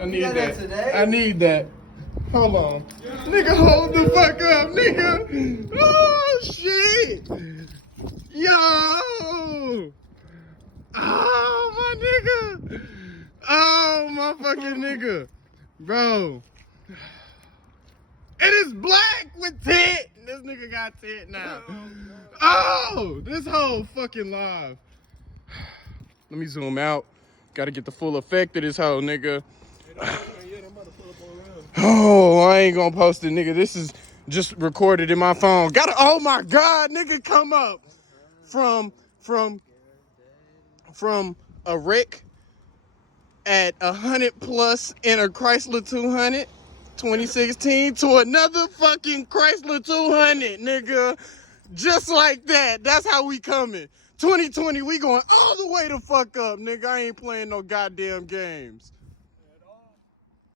I need that. I need that. Hold on. Nigga, hold the fuck up, nigga. Oh, shit. Yo. Oh, my nigga. Oh, my fucking nigga. Bro. It is black with tit. This nigga got tit now. Oh, this whole fucking live. Let me zoom out. Gotta get the full effect of this whole nigga. Oh, I ain't gonna post it, nigga. This is just recorded in my phone. Gotta, oh my God, nigga, come up from a wreck at 100 plus in a Chrysler 200, 2016 to another fucking Chrysler 200, nigga. Just like that. That's how we coming. 2020, we going all the way the fuck up, nigga. I ain't playing no goddamn games.